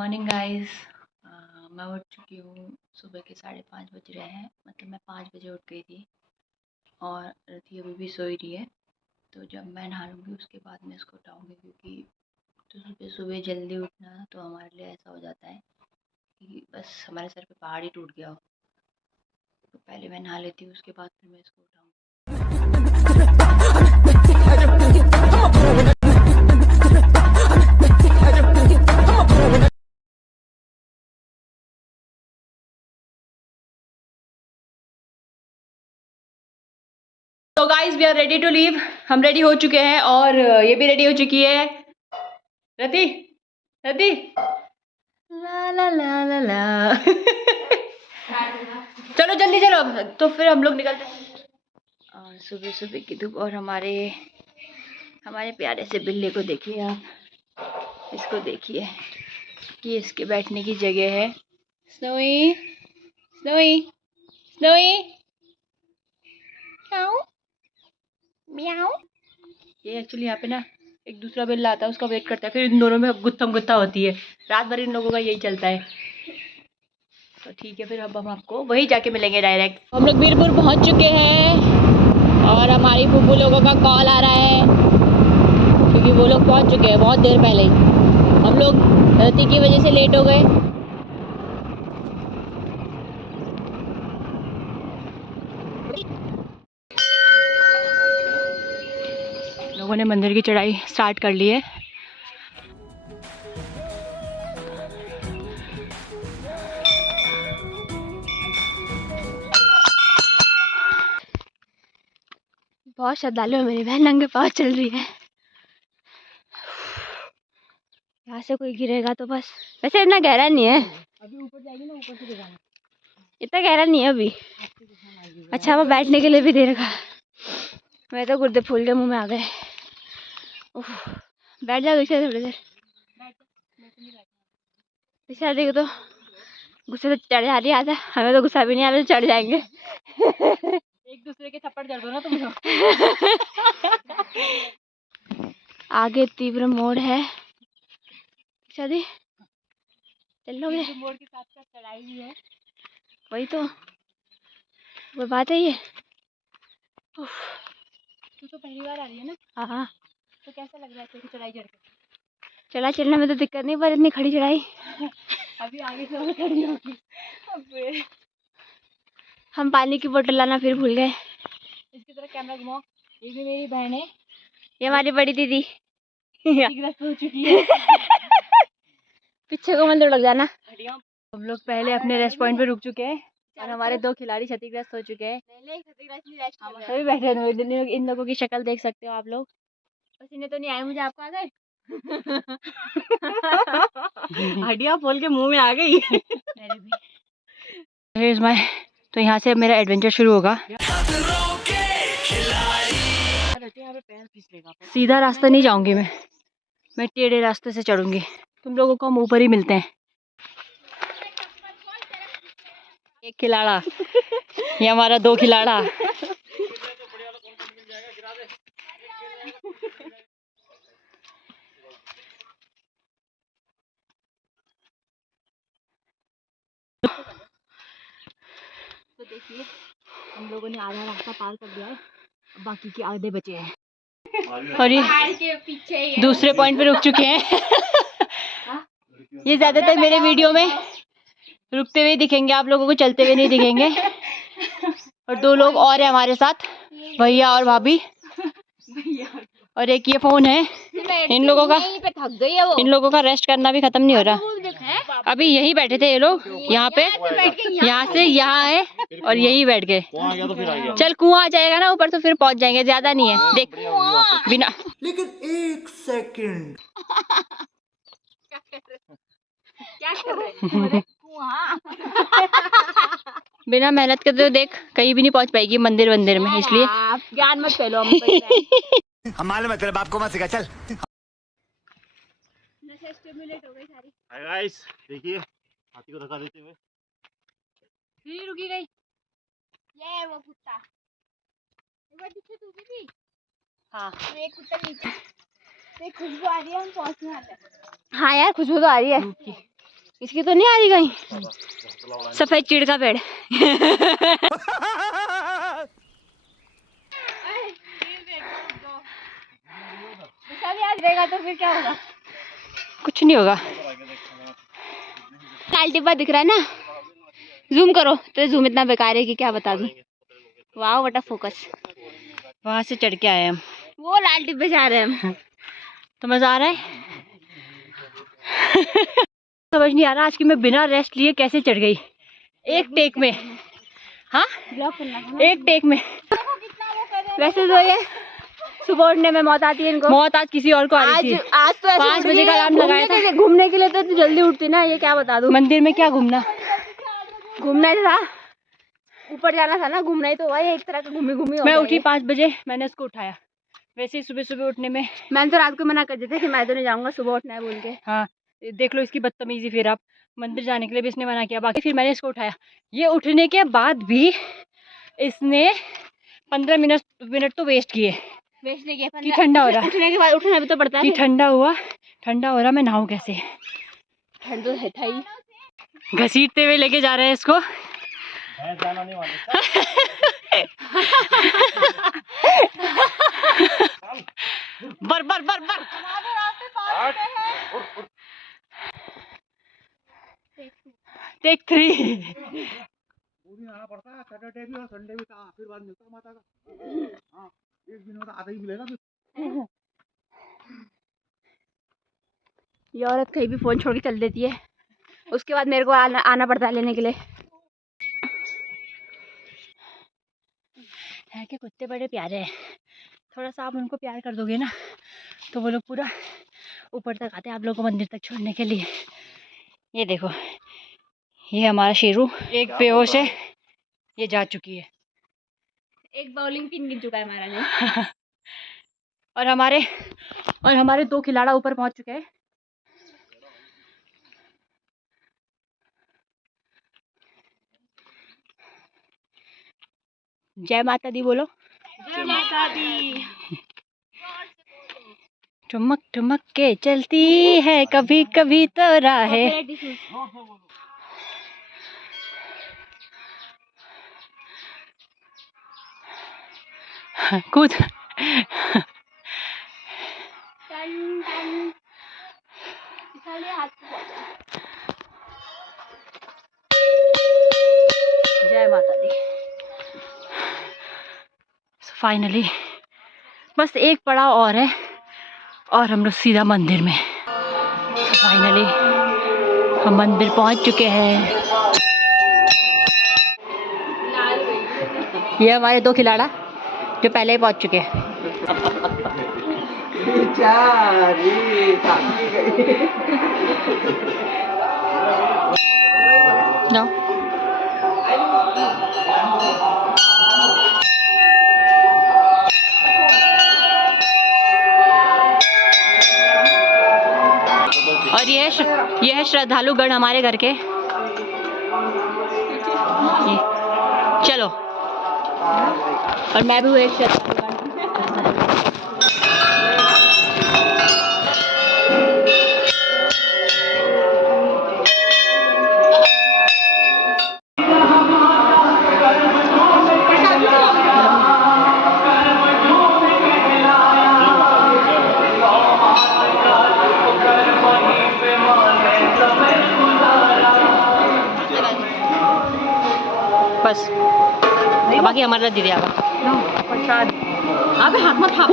Morning guys. मैं उठ चुकी हूँ। सुबह के 5:30 बज रहे हैं। मतलब मैं 5 बजे उठ गई थी और रति अभी भी सोई रही है। तो जब मैं नहा लूँगी उसके बाद मैं इसको उठाऊँगी, क्योंकि तो सुबह सुबह जल्दी उठना तो हमारे लिए ऐसा हो जाता है कि बस हमारे सर पे पहाड़ ही टूट गया हो। तो पहले मैं नहा लेती हूँ, उसके बाद फिर मैं इसको उठाऊँगी। तो guys we are ready to leave. हम रेडी हो चुके हैं और ये भी रेडी हो चुकी है। रति रति ला ला ला ला ला चलो जल्दी चलो, तो फिर हम लोग निकलते हैं। और सुबह सुबह की धूप और हमारे प्यारे से बिल्ली को देखिए आप। इसको देखिए, ये इसके बैठने की जगह है। स्नोई स्नोई स्नोई म्याऊ म्याऊ। ये एक्चुअली यहाँ पे ना एक दूसरा बिल्ला आता है, उसका वेट करता है, फिर इन दोनों में गुत्थम गुत्था होती है। रात भर इन लोगों का यही चलता है। तो ठीक है, फिर अब हम आपको वहीं जाके मिलेंगे डायरेक्ट। हम लोग वीरपुर पहुँच चुके हैं और हमारी फूफू लोगों का कॉल आ रहा है, क्योंकि वो लोग पहुँच चुके हैं बहुत देर पहले ही। हम लोग रति की वजह से लेट हो गए। लोगों ने मंदिर की चढ़ाई स्टार्ट कर ली है। बहुत श्रद्धालु है, मेरी बहन नंगे पाँव चल रही है। यहाँ से कोई गिरेगा तो बस। वैसे इतना गहरा नहीं है, अभी ऊपर जाएगी ना, ऊपर से दिखाना। इतना गहरा नहीं है अभी। अच्छा, वो बैठने के लिए भी दे रखा। मैं तो गुर्दे फूल के मुंह में आ गए। बैठ जाओ थोड़ी देर। पिछले देखो तो गुस्से से चढ़ जा रही है। हमें तो गुस्सा भी नहीं आ रहा, चढ़ जाएंगे। एक दूसरे के थप्पड़ जड़ दो ना तुम लोग। आगे तीव्र मोड़ है। शादी चलोगे? मोड़ के साथ साथ चढ़ाई भी है। वही तो वो बात है। ये तू तो पहली बार आ रही है ना? हाँ। तो कैसा लग रहा है तेरी चढ़ाई चढ़ के? चढ़ाई चढ़ने में तो दिक्कत नहीं, पर इतनी खड़ी चढ़ाई। अभी आगे से और खड़ी होगी। अबे हम पानी की बोतल लाना फिर भूल गए। इसकी तरह कैमरा घुमाओ। ये भी मेरी बहन है, ये हमारी बड़ी दीदी। ग्रस्त हो चुकी है। पीछे को मत लग जाना। हम लोग पहले अपने रेस्ट पॉइंट पे रुक चुके हैं और हमारे 2 खिलाड़ी क्षतिग्रस्त हो चुके हैं। सभी बैठे हुए। इन लोगों की शक्ल देख सकते हो आप लोग। पसीने तो नहीं आए मुझे, आपको आ गए? हड्डियां खोल के मुंह में आ गई। तो यहाँ से अब मेरा एडवेंचर शुरू होगा। सीधा रास्ता नहीं जाऊंगी मैं टेढ़े रास्ते से चढ़ूंगी। तुम लोगों को हम ऊपर ही मिलते हैं। एक खिलाड़ा, ये हमारा 2 खिलाड़ा। तो देखिए, हम लोगों ने आधा रास्ता पार कर दिया है, बाकी के आधे बचे हैं। और ये पीछे दूसरे पॉइंट पे रुक चुके हैं। ये ज्यादातर मेरे वीडियो में रुकते हुए दिखेंगे, आप लोगों को चलते हुए नहीं दिखेंगे। और 2 लोग और हैं हमारे साथ, भैया और भाभी। और एक ये फोन है। इन लोगों का रेस्ट करना भी खत्म नहीं हो रहा। अभी यही बैठे थे ये लोग, यहाँ पे, यहाँ से यहाँ है और यही बैठ गए। चल कुआं आ जाएगा ना ऊपर तो फिर पहुंच जाएंगे, ज्यादा नहीं है। देख बिना, लेकिन 1 सेकंड क्या कर रहे बिना मेहनत करते तो देख कहीं भी नहीं पहुंच पाएगी मंदिर वंदिर में, इसलिए ज्ञान मत फैलो। हमारे मतलब आपको मत सिखा। चल स्टिमुलेट हो गई सारी। हाय गाइस, देखिए हाथी को धक्का देते हुए फिर रुकी गई। ये वो कुत्ता, एक बार पीछे तू भी थी। हाँ, एक कुत्ता नीचे। देख खुशबू आ रही है, हम पहुंचने वाले हैं। हाँ यार खुशबू तो आ रही है। इसकी तो नहीं आ रही कहीं। सफेद चीड़ का पेड़। देगा तो फिर क्या होगा? कुछ नहीं होगा। लाल डिब्बा दिख रहा है ना, जूम करो। तो जूम इतना बेकार है कि क्या बता दूं। वाह वटा फोकस। वहां से चढ़ के आए हम। वो लाल डिब्बे जा रहे हैं हम। तो मजा आ रहा है। समझ नहीं आ रहा आज की मैं बिना रेस्ट लिए कैसे चढ़ गई एक टेक में। हाँ एक टेक में। वैसे तो ये सुबह उठने में मौत आती है इनको। मौत आज किसी और को आ रही थी। आज तो 5 बजे का अलार्म लगाया था। घूमने के लिए तो इतनी जल्दी उठती ना, ये क्या बता दूं। मंदिर में क्या घूमना घूमना ही था, ऊपर जाना था ना। घूमना ही तो हुआ, ये एक तरह का घूमी घूमी। मैं उठी 5 बजे, मैंने उसको उठाया। वैसे ही सुबह सुबह उठने में मैंने तो रात को मना कर दिया था कि मैं तो नहीं जाऊंगा, सुबह उठना है बोल के। हाँ देख लो इसकी बदतमीजी। फिर आप मंदिर जाने के लिए भी इसने मना किया, बाकी फिर मैंने इसको उठाया। ये उठने के बाद भी इसने 15 मिनट तो वेस्ट किए। वेस्ट नहीं किया कि ठंडा हो रहा। उठने के बाद उठना भी तो पड़ता है कि ठंडा हो रहा, मैं नहाऊं कैसे। ठंड तो है था ही। घसीटते हुए लेके जा रहे हैं इसको। जाना नहीं वाले। बर बर बर बर। टेक 3। आना पड़ता है, सैटरडे भी और संडे भी का आशीर्वाद मिलता है माता का। हाँ एक दिन होता आधा ही मिलेगा फिर। ये औरत कहीं भी फोन छोड़ के चल देती है, उसके बाद मेरे को आना पड़ता है लेने के लिए। है कि कुत्ते बड़े प्यारे हैं। थोड़ा सा आप उनको प्यार कर दोगे ना तो वो लोग पूरा ऊपर तक आते हैं आप लोगों को मंदिर तक छोड़ने के लिए। ये देखो, ये हमारा शेरू एक बेहोश है, ये जा चुकी है। एक बाउलिंग पिन गिन चुका है हमारा ने। और हमारे 2 खिलाड़ा ऊपर पहुंच चुके हैं। जय माता दी बोलो। जय माता दी। ठुमक ठुमक के चलती है कभी कभी तो राहें। कूद। जय माता दी। फाइनली बस एक पड़ाव और है और हम लोग सीधा मंदिर में। फाइनली हम मंदिर पहुंच चुके हैं। ये हमारे 2 खिलाड़ा जो पहले ही पहुंच चुके हैं। जाओ। और ये है श्रद्धालु गण हमारे घर के। चलो। और मैं भी हूँ एक श्रद्धालु गण। बस बाकी हमारा दे दिया प्रसाद। अबे हाथ मत थाप।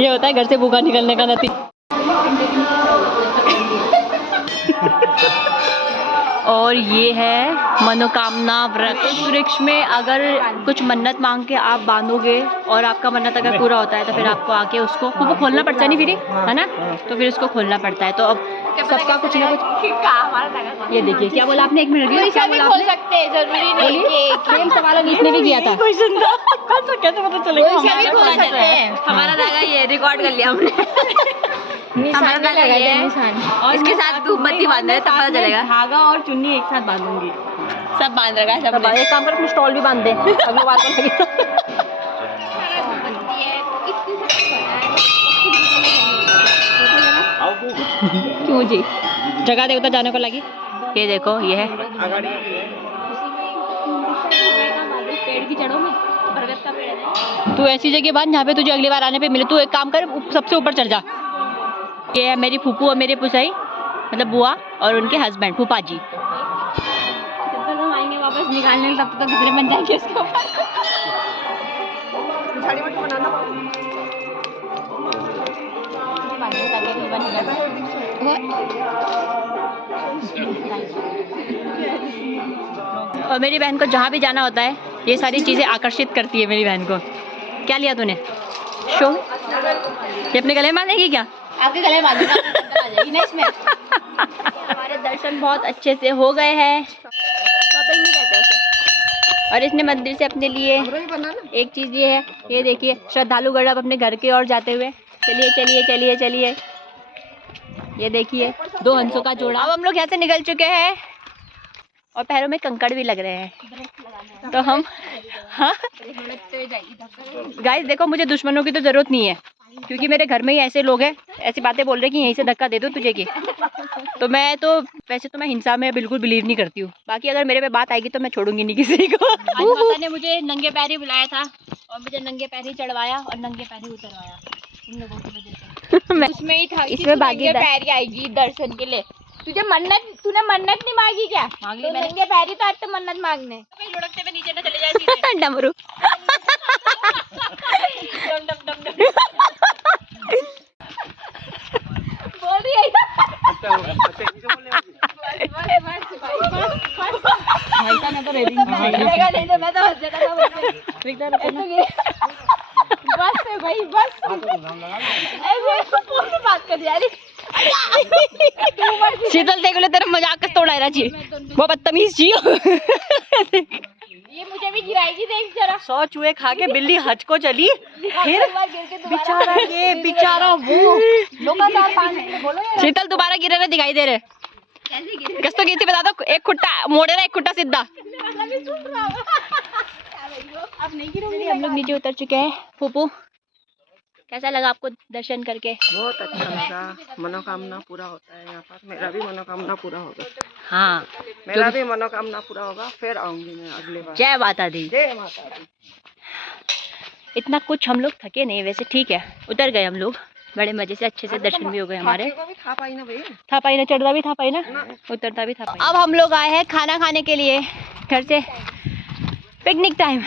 ये होता है घर से भूखा निकलने का नतीजा। और ये है मनोकामना वृक्ष। वृक्ष में अगर कुछ मन्नत मांग के आप बांधोगे और आपका मन्नत अगर पूरा होता है तो फिर आपको आके उसको वो खोलना पड़ता है, नहीं फिर है ना, तो फिर उसको खोलना पड़ता है। तो अब सबका कुछ ना कुछ। ये देखिए क्या बोला आपने, 1 मिनट रुकिए। क्या बोला आपने? जरूरी नहीं कि सेम सवाल इसने भी किया था। कैसे पता चलेगा? हमारा धागा ये रिकॉर्ड कर लिया हमने। हमारा धागा ये है, इसके साथ धूपबत्ती बांध रहे तब पता चलेगा। धागा और चुन्नी एक साथ बांधूंगी। सब बांध रखा है सब। एक काम कर, अपनी स्टॉल भी बांध दे, अगली बार को लगेगा। क्यों जी जगह देवता जाने को लगी। ये देखो ये है पेड़ की जड़ों में बरगद का पेड़ है। तू ऐसी जगह बांध जहाँ पे तुझे अगली बार आने पे मिले। तू एक काम कर सबसे ऊपर चढ़ जा। ये है मेरी फूफू और मेरे पुसाई मतलब बुआ और उनके हस्बैंड फूफा जी। जब तक हम आएंगे वापस निकालने तब तक घरे बन जाएंगे इसके ऊपर। और मेरी बहन को जहाँ भी जाना होता है ये सारी चीज़ें आकर्षित करती है मेरी बहन को। क्या लिया तूने शो ये अपने गले में बांधेगी क्या? आपके गले में बांधेगा आ जाएगी ना इसमें। हमारे दर्शन बहुत अच्छे से हो गए हैं। शॉपिंग नहीं कहते उसे। और इसने मंदिर से अपने लिए एक चीज़ ये है ये देखिए श्रद्धालुगण अब अपने घर की ओर जाते हुए। चलिए चलिए चलिए चलिए ये देखिए 2 हंसों का जोड़ा। अब हम लोग यहाँ से निकल चुके हैं और पैरों में कंकड़ भी लग रहे हैं तो हम हाँ गाइस देखो मुझे दुश्मनों की तो ज़रूरत नहीं है क्योंकि मेरे घर में ही ऐसे लोग हैं ऐसी बातें बोल रहे कि यहीं से धक्का दे दो तुझे की। तो मैं तो वैसे तो मैं हिंसा में बिल्कुल बिलीव नहीं करती हूँ। बाकी अगर मेरे पे बात आएगी तो मैं छोड़ूंगी नहीं किसी को। आज माता ने मुझे नंगे पैर ही बुलाया था और मुझे नंगे पैर ही चढ़वाया और नंगे पैर ही उतरवाया इन लोगों की वजह से। उसमें ही था इसमें बाकी पैर आएगी दर्शन के लिए। तुझे तूने मन्नत नहीं मांगी क्या? मांग ली तो मैंने। नंगे पैर ही तो आते मन्नत मांगने। लुढ़कते हुए नीचे ना चले जाए सीधे। डमरू बोल रही है मैं तो हंस जाता बस है भाई बस पूरी बात कर यार। शीतल देख ले तेरा मजाक कस तोड़ा रहा जी वो बदतमीज जी। ये मुझे भी गिराएगी देख जरा। 100 चूहे खा के बिल्ली हज को चली फिर बेचारा ये बेचारा वो लगातार 5 मिनट बोलो यार। शीतल दोबारा गिरे रहे दिखाई दे रहे कस तो गिरती बता दो। एक खुट्टा मोड़े रहा एक खुट्टा सीधा। अब नहीं गिरूंगी। हम लोग नीचे उतर चुके हैं। फूफू कैसा लगा आपको दर्शन करके? बहुत अच्छा लगा। मनोकामना पूरा होता है यहाँ पर। मेरा भी मनोकामना पूरा होगा। हाँ मेरा भी मनोकामना पूरा होगा। फिर आऊंगी मैं अगले बार। जय माता दी। जय माता दी। इतना कुछ हम लोग थके नहीं वैसे ठीक है। उतर गए हम लोग बड़े मजे से अच्छे से दर्शन भी हो गए हमारे। को भी खा पाई ना भैया। था पाई ना चढ़ता भी था पाई ना उतरता भी था पाई। अब हम लोग आए हैं खाना खाने के लिए घर से। Picnic time.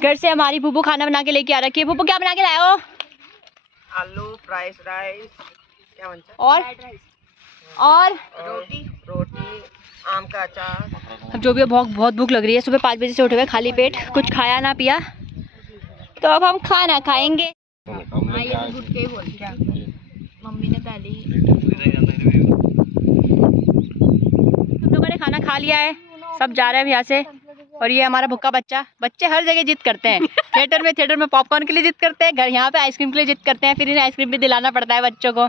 घर से हमारी फूफू खाना बना के लेके आ रखी है। फूफू क्या बना के लाए हो? आलू फ्राइड राइस क्या बनता है और रोटी आम का अचार। अब जो भी बहुत भूख लग रही है। सुबह 5 बजे से उठे हुए खाली पेट कुछ खाया ना पिया तो अब हम खाना खाएंगे। मम्मी ने पहले ही हम लोगों ने खाना खा लिया है। सब जा रहे हैं यहाँ से। और ये हमारा भुक्का बच्चे हर जगह जिद करते हैं। थिएटर में पॉपकॉर्न के लिए जिद करते हैं। घर यहाँ पे आइसक्रीम के लिए जिद करते हैं। फिर इन्हें आइसक्रीम भी दिलाना पड़ता है बच्चों को।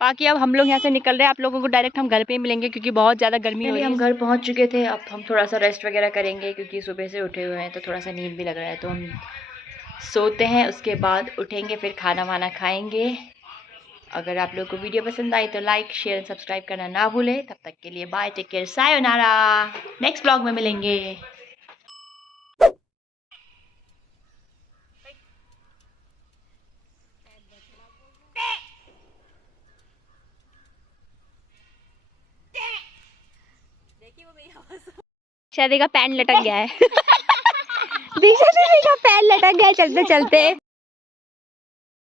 बाकी अब हम लोग यहाँ से निकल रहे हैं। आप लोगों को डायरेक्ट हम घर पे ही मिलेंगे क्योंकि बहुत ज़्यादा गर्मी हो रही है। हम घर पहुँच चुके थे। अब हम थोड़ा सा रेस्ट वगैरह करेंगे क्योंकि सुबह से उठे हुए हैं तो थोड़ा सा नींद भी लग रहा है। तो हम सोते हैं उसके बाद उठेंगे फिर खाना वाना खाएँगे। अगर आप लोगों को वीडियो पसंद आई तो लाइक शेयर सब्सक्राइब करना ना भूलें। तब तक के लिए bye take care sayonara. Next blog में मिलेंगे। शादी का पैंट लटक गया है। दीक्षा दीदी का पैंट लटक गया चलते चलते।